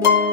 you